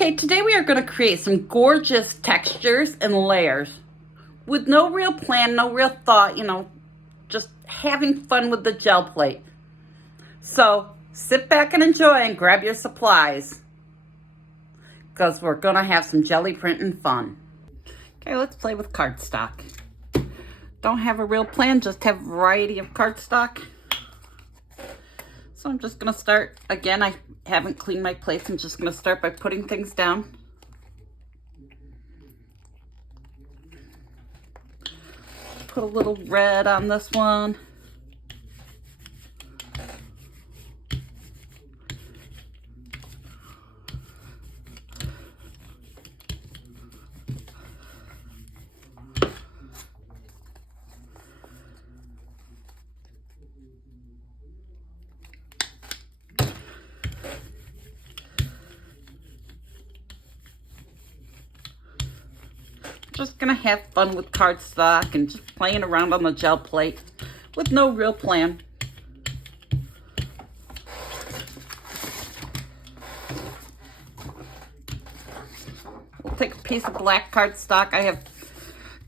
Okay, today we are going to create some gorgeous textures and layers with no real plan, no real thought, just having fun with the gel plate. So sit back and enjoy and grab your supplies because we're going to have some jelly printing fun. Okay, let's play with cardstock. Don't have a real plan, just have a variety of cardstock. So I'm just going to start, again, I haven't cleaned my plates. I'm just going to start by putting things down. Put a little red on this one. Just gonna have fun with cardstock and just playing around on the gel plate with no real plan. We'll take a piece of black cardstock. I have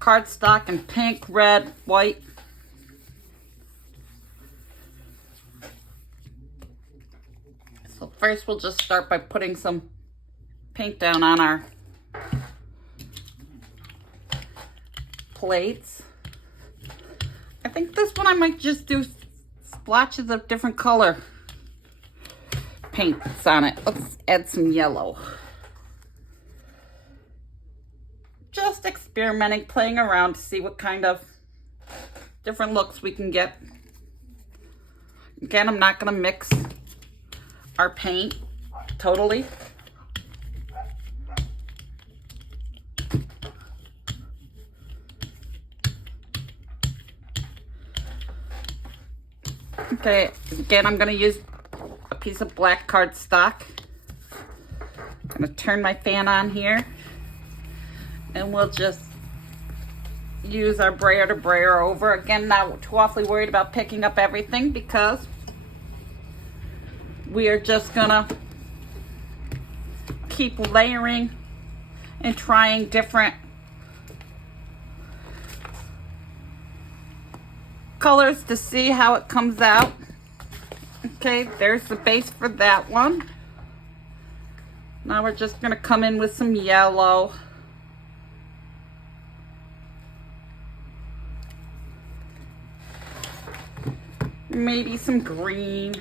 cardstock in pink, red, white. So first we'll just start by putting some paint down on our plates. I think this one I might just do splotches of different color paints on it. Let's add some yellow. Just experimenting, playing around to see what kind of different looks we can get. Again, I'm not going to mix our paint totally. Okay, again, I'm going to use a piece of black cardstock. I'm going to turn my fan on here. And we'll just use our brayer to brayer over. Again, not too awfully worried about picking up everything because we are just going to keep layering and trying different colors to see how it comes out. Okay, there's the base for that one. Now we're just going to come in with some yellow. Maybe some green.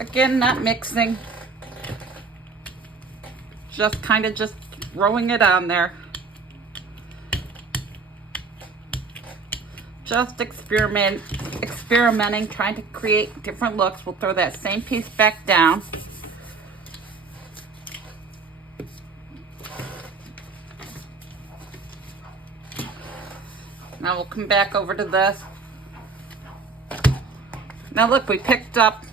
Again, not mixing. Just kind of just throwing it on there. Just experimenting, trying to create different looks. We'll throw that same piece back down. Now we'll come back over to this. Now look, we picked up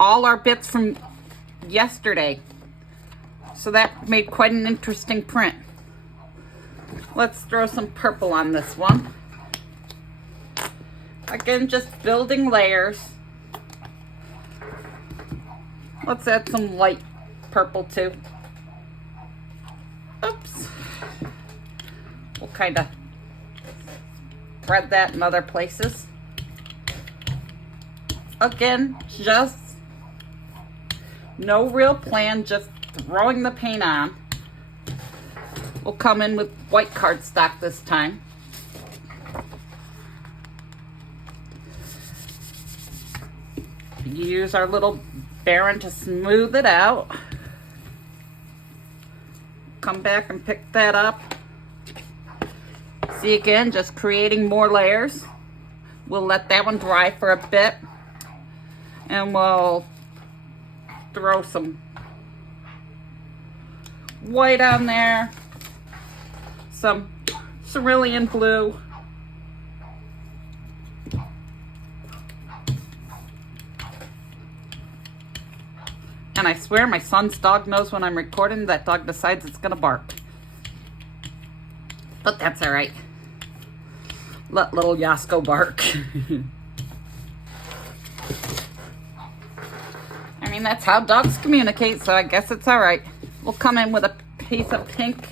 all our bits from yesterday. So that made quite an interesting print. Let's throw some purple on this one. Again, just building layers. Let's add some light purple too. Oops. We'll kind of spread that in other places. Again, just no real plan, just throwing the paint on. We'll come in with white cardstock this time. Use our little Baron to smooth it out. Come back and pick that up. See, again, just creating more layers. We'll let that one dry for a bit. And we'll throw some white on there. Some cerulean blue. And I swear my son's dog knows when I'm recording, that dog decides it's gonna bark. But that's all right. Let little Yasko bark. All mean, that's how dogs communicate, so I guess it's all right. We'll come in with a piece of pink.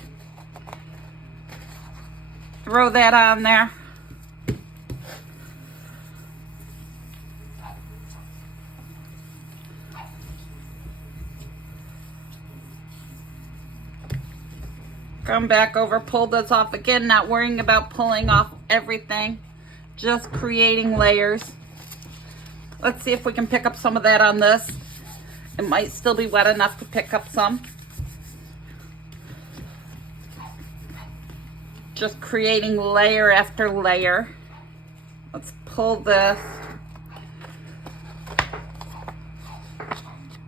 Throw that on there. Come back over, pull this off again, not worrying about pulling off everything, just creating layers. Let's see if we can pick up some of that on this. It might still be wet enough to pick up some. Just creating layer after layer. Let's pull this.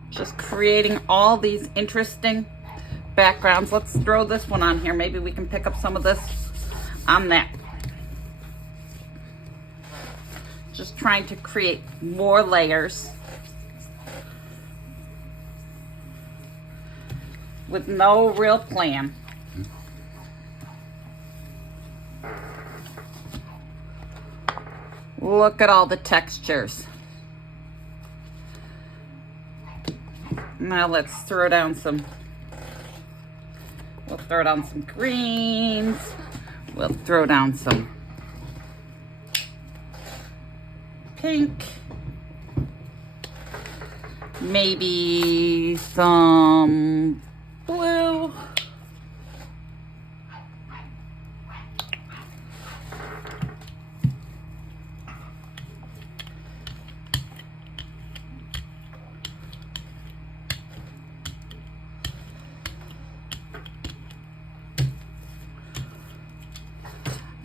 Just creating all these interesting backgrounds. Let's throw this one on here. Maybe we can pick up some of this on that. Just trying to create more layers with no real plan. Look at all the textures. Now let's throw down some. We'll throw down some greens. We'll throw down some pink. Maybe some blue.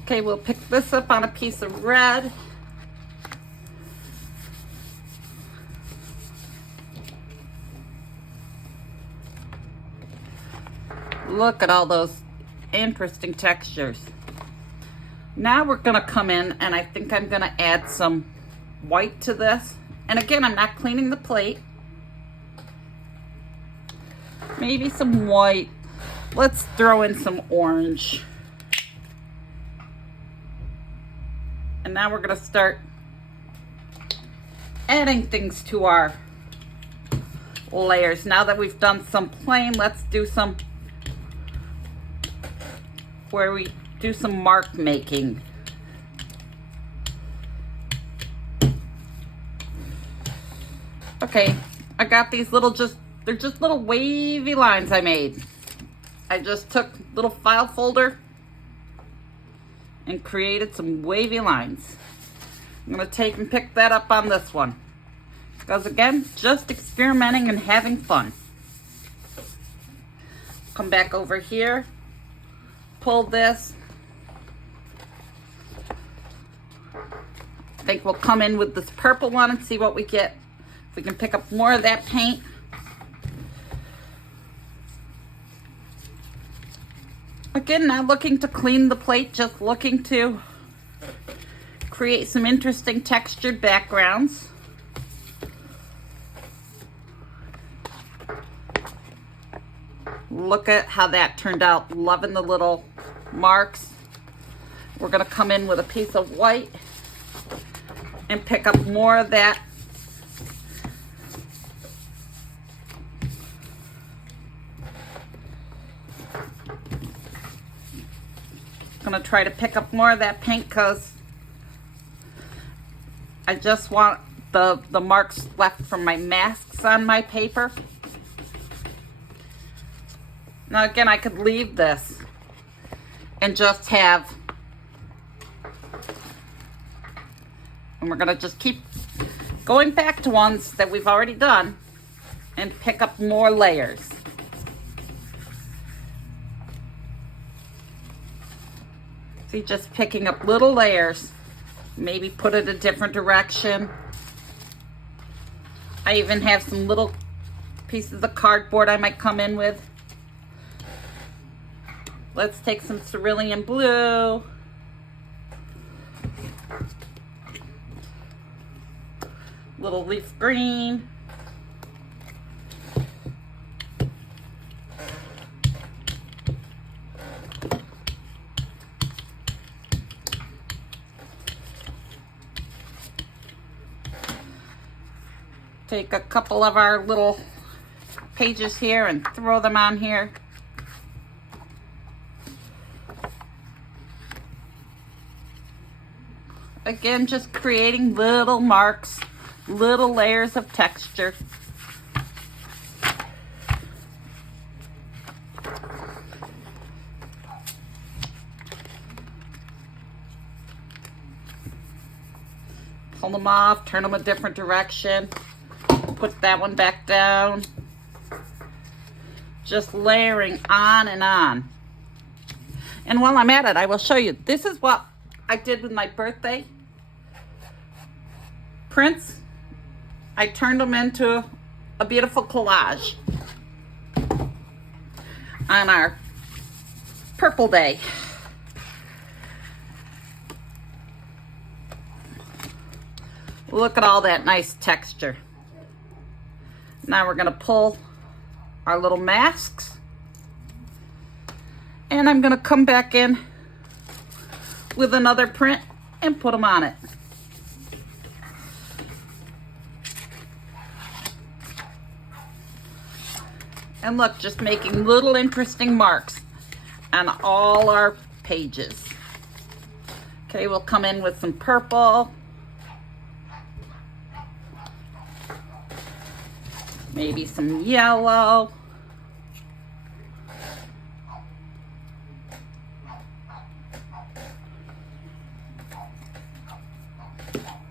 Okay, we'll pick this up on a piece of red. Look at all those interesting textures. Now we're gonna come in and I think I'm gonna add some white to this. And again, I'm not cleaning the plate. Maybe some white. Let's throw in some orange. And now we're gonna start adding things to our layers. Now that we've done some plain, let's do some where we do some mark making. Okay, I got these little they're just little wavy lines I made. I just took little file folder and created some wavy lines. I'm gonna take and pick that up on this one. Because again, just experimenting and having fun. Come back over here, pull this. I think we'll come in with this purple one and see what we get. If we can pick up more of that paint. Again, not looking to clean the plate, just looking to create some interesting textured backgrounds. Look at how that turned out. Loving the little marks. We're gonna come in with a piece of white and pick up more of that. Gonna try to pick up more of that paint because I just want the marks left from my masks on my paper. Now again, I could leave this and just have, and we're gonna just keep going back to ones that we've already done and pick up more layers. See, just picking up little layers, maybe put it a different direction. I even have some little pieces of cardboard I might come in with. Let's take some cerulean blue. Little leaf green. Take a couple of our little pages here and throw them on here. Again, just creating little marks, little layers of texture. Pull them off, turn them a different direction, put that one back down. Just layering on and on. And while I'm at it, I will show you. This is what I did with my birthday prints. I turned them into a beautiful collage on our purple day. Look at all that nice texture. Now we're gonna pull our little masks, and I'm gonna come back in with another print and put them on it. And look, just making little interesting marks on all our pages. Okay, we'll come in with some purple. Maybe some yellow.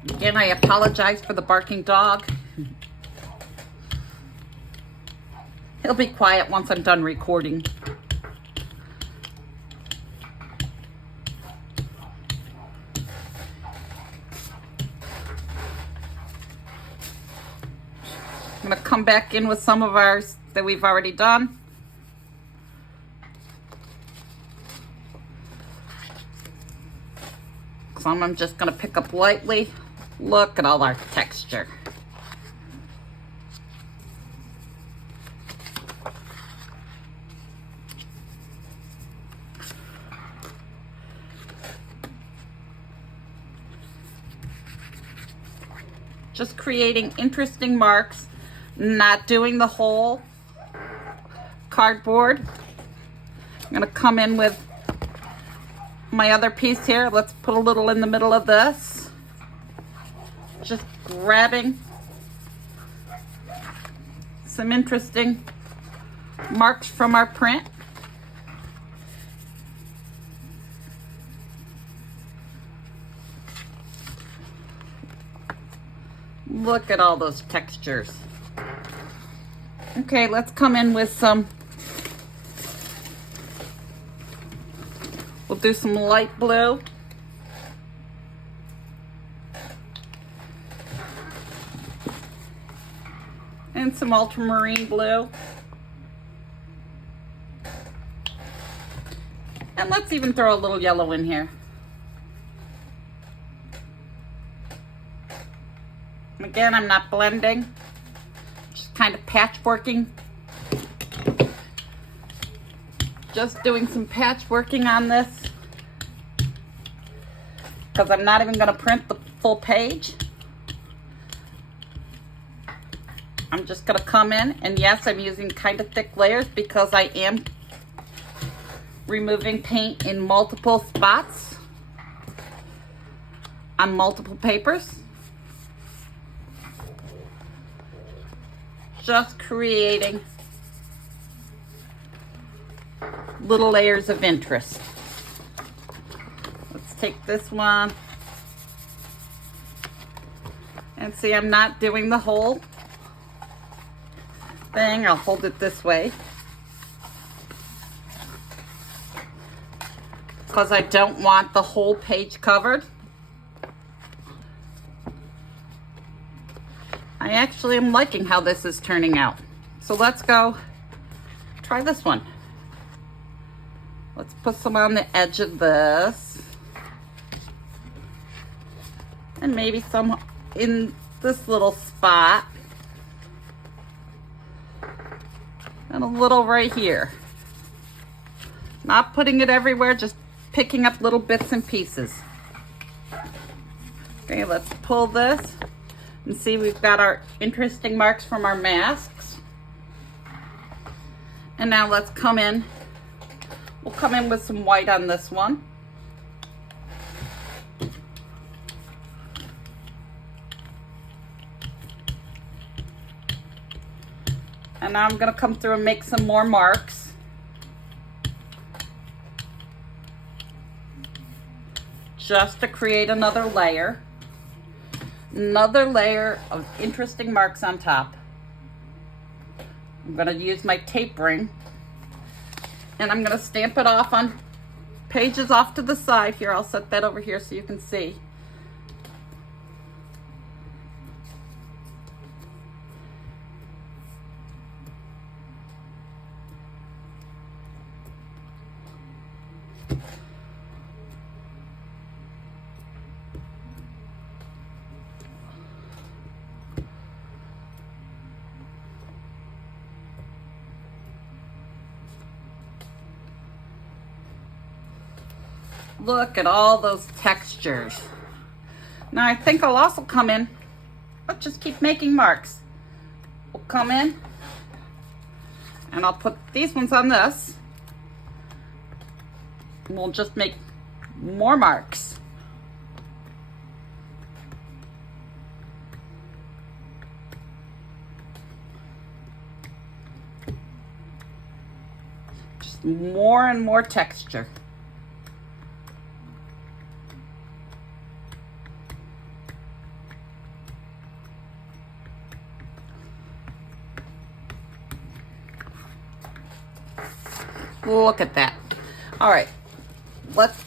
Again, I apologize for the barking dog. He'll be quiet once I'm done recording. I'm going to come back in with some of ours that we've already done. Some I'm just going to pick up lightly. Look at all our texture. Just creating interesting marks, not doing the whole cardboard. I'm going to come in with my other piece here. Let's put a little in the middle of this. Just grabbing some interesting marks from our print. Look at all those textures. Okay, let's come in with some, we'll do some light blue. And some ultramarine blue. And let's even throw a little yellow in here. Again, I'm not blending, just kind of patchworking. Just doing some patchworking on this because I'm not even going to print the full page. I'm just going to come in, and yes, I'm using kind of thick layers because I am removing paint in multiple spots on multiple papers. Just creating little layers of interest. Let's take this one. And see, I'm not doing the whole thing. I'll hold it this way because I don't want the whole page covered. I actually am liking how this is turning out. So let's go try this one. Let's put some on the edge of this. And maybe some in this little spot. And a little right here. Not putting it everywhere, just picking up little bits and pieces. Okay, let's pull this. And see, we've got our interesting marks from our masks. And now let's come in. We'll come in with some white on this one. And now I'm going to come through and make some more marks. Just to create another layer. Another layer of interesting marks on top. I'm going to use my tape ring. And I'm going to stamp it off on pages off to the side here. I'll set that over here so you can see. Look at all those textures. Now I think I'll also come in, let's just keep making marks. We'll come in and I'll put these ones on this. We'll just make more marks. Just more and more texture. Look at that. All right, let's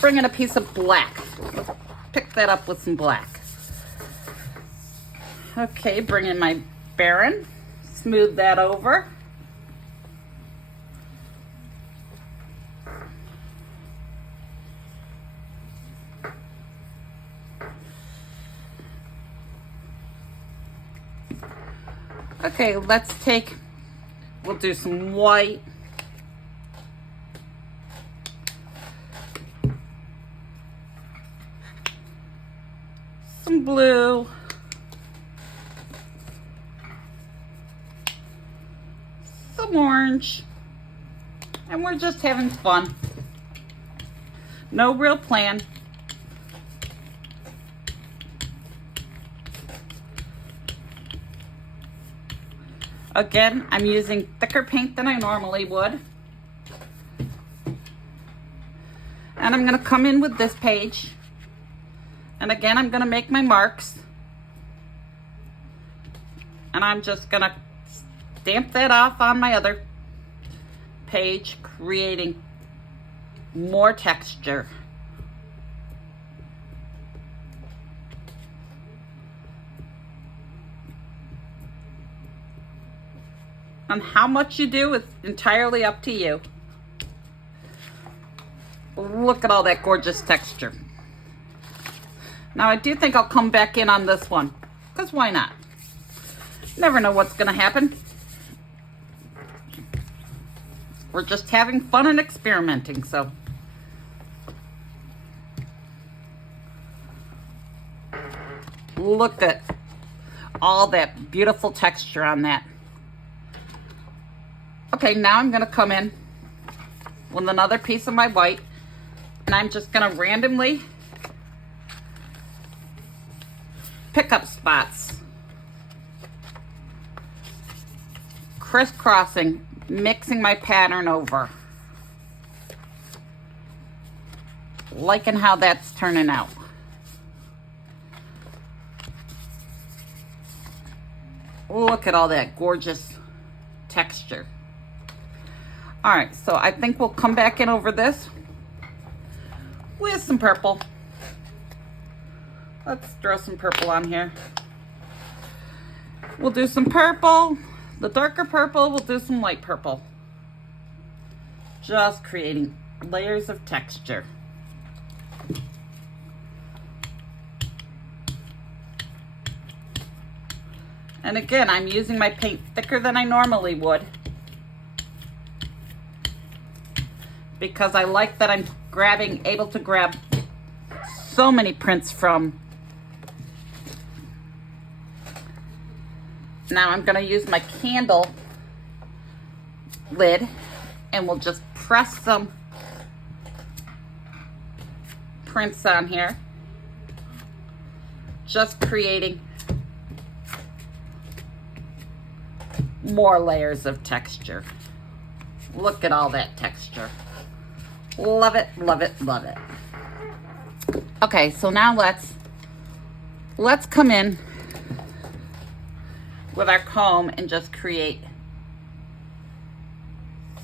bring in a piece of black. Let's pick that up with some black. Okay, bring in my Baren, smooth that over. Okay, we'll do some white. Some blue, some orange, and we're just having fun. No real plan. Again, I'm using thicker paint than I normally would. And I'm going to come in with this page. And again, I'm going to make my marks. And I'm just going to stamp that off on my other page, creating more texture. And how much you do is entirely up to you. Look at all that gorgeous texture. Now I do think I'll come back in on this one, because why not? Never know what's going to happen. We're just having fun and experimenting, so. Look at all that beautiful texture on that. Okay, now I'm going to come in with another piece of my white, and I'm just going to randomly pick up spots, crisscrossing, mixing my pattern over. Liking how that's turning out. Look at all that gorgeous texture. All right, so I think we'll come back in over this with some purple. Let's throw some purple on here. We'll do some purple, the darker purple, we'll do some light purple. Just creating layers of texture. And again, I'm using my paint thicker than I normally would, because I like that I'm able to grab so many prints from Now I'm going to use my candle lid and we'll just press some prints on here, just creating more layers of texture. Look at all that texture. Love it, love it, love it. Okay, so now let's come in with our comb and just create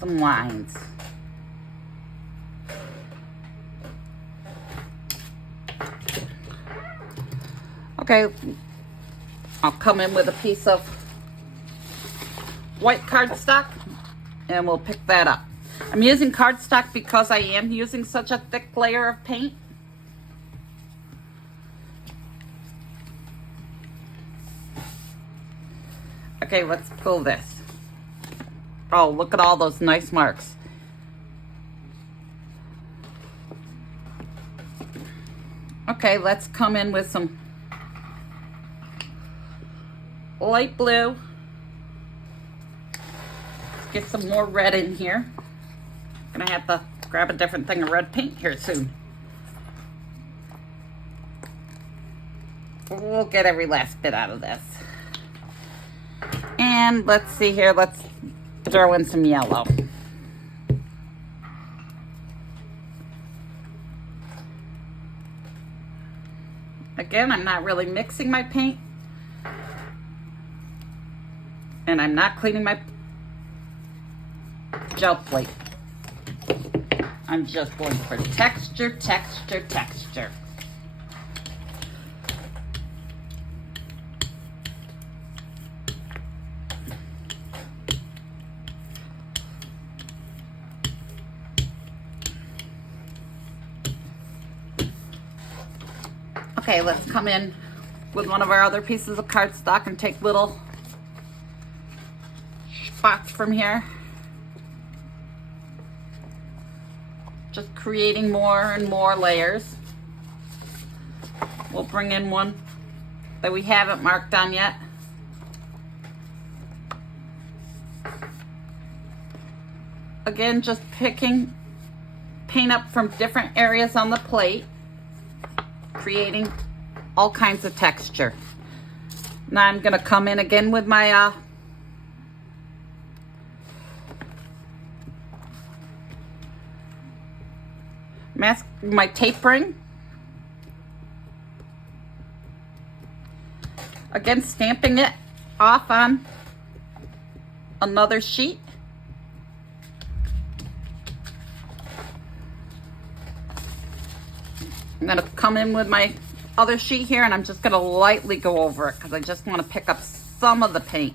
some lines. Okay, I'll come in with a piece of white cardstock and we'll pick that up. I'm using cardstock because I am using such a thick layer of paint. Okay, let's pull this. Oh, look at all those nice marks. Okay, let's come in with some light blue. Get some more red in here. Gonna have to grab a different thing of red paint here soon. We'll get every last bit out of this. And let's see here, let's throw in some yellow. Again, I'm not really mixing my paint. And I'm not cleaning my gel plate. I'm just going for texture, texture, texture. Okay, let's come in with one of our other pieces of cardstock and take little spots from here. Just creating more and more layers. We'll bring in one that we haven't marked on yet. Again, just picking paint up from different areas on the plate, creating all kinds of texture. Now I'm gonna come in again with my my tape ring. Again, stamping it off on another sheet. I'm gonna come in with my other sheet here and I'm just gonna lightly go over it because I just want to pick up some of the paint.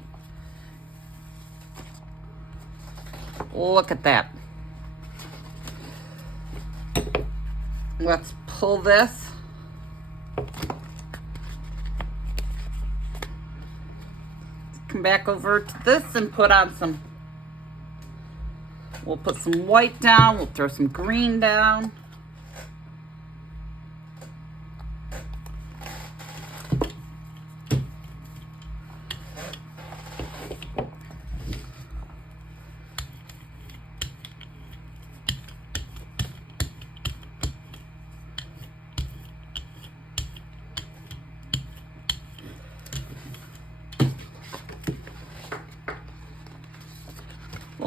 Look at that. Let's pull this. Come back over to this and put on some, we'll put some white down, we'll throw some green down.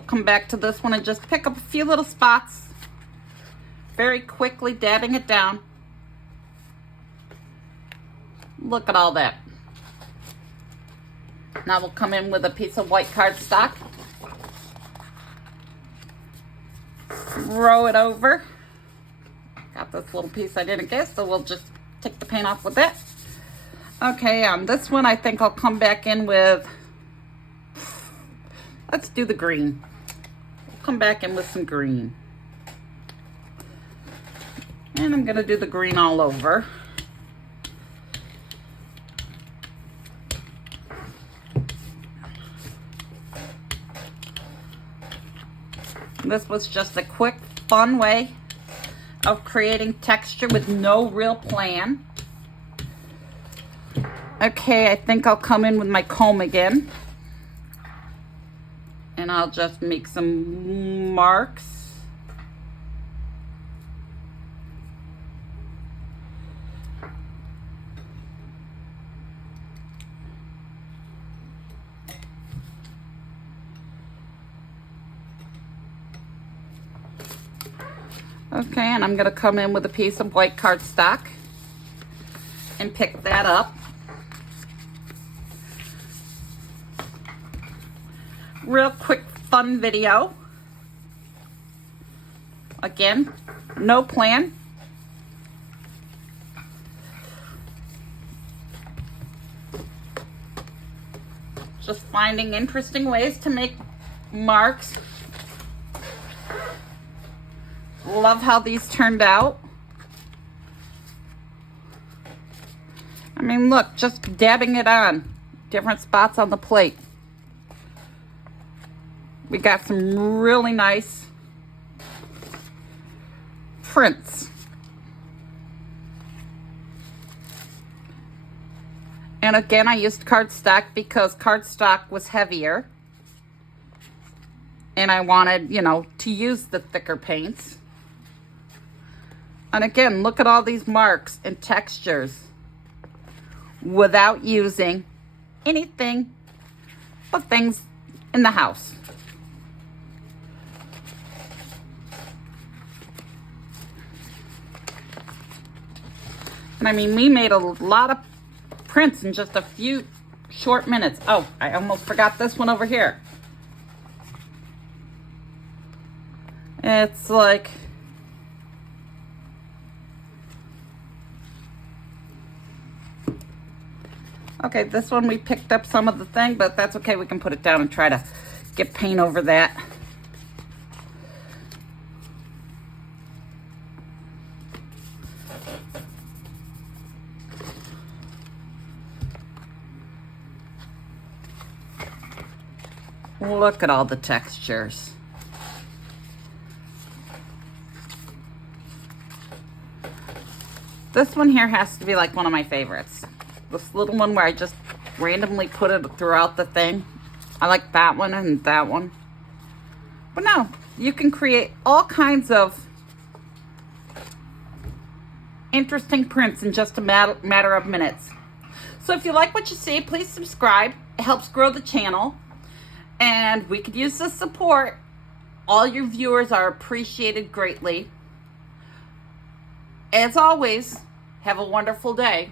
Come back to this one and just pick up a few little spots, very quickly dabbing it down. Look at all that. Now we'll come in with a piece of white cardstock, throw it over. Got this little piece I didn't get, so we'll just take the paint off with it. Okay, on this one I think I'll come back in with, let's do the green. Come back in with some green. And I'm gonna do the green all over. This was just a quick, fun way of creating texture with no real plan. Okay, I think I'll come in with my comb again. And I'll just make some marks. Okay, and I'm gonna come in with a piece of white cardstock and pick that up. Real quick fun video. Again, no plan. Just finding interesting ways to make marks. Love how these turned out. I mean, look, just dabbing it on different spots on the plate. We got some really nice prints. And again, I used cardstock because cardstock was heavier. And I wanted, you know, to use the thicker paints. And again, look at all these marks and textures without using anything but things in the house. And I mean, we made a lot of prints in just a few short minutes. Oh, I almost forgot this one over here. It's like, okay, this one we picked up some of the thing, but that's okay. We can put it down and try to get paint over that. Look at all the textures. This one here has to be like one of my favorites. This little one where I just randomly put it throughout the thing. I like that one and that one. But no, you can create all kinds of interesting prints in just a matter of minutes. So if you like what you see, please subscribe. It helps grow the channel. And we could use the support. All your viewers are appreciated greatly. As always, have a wonderful day.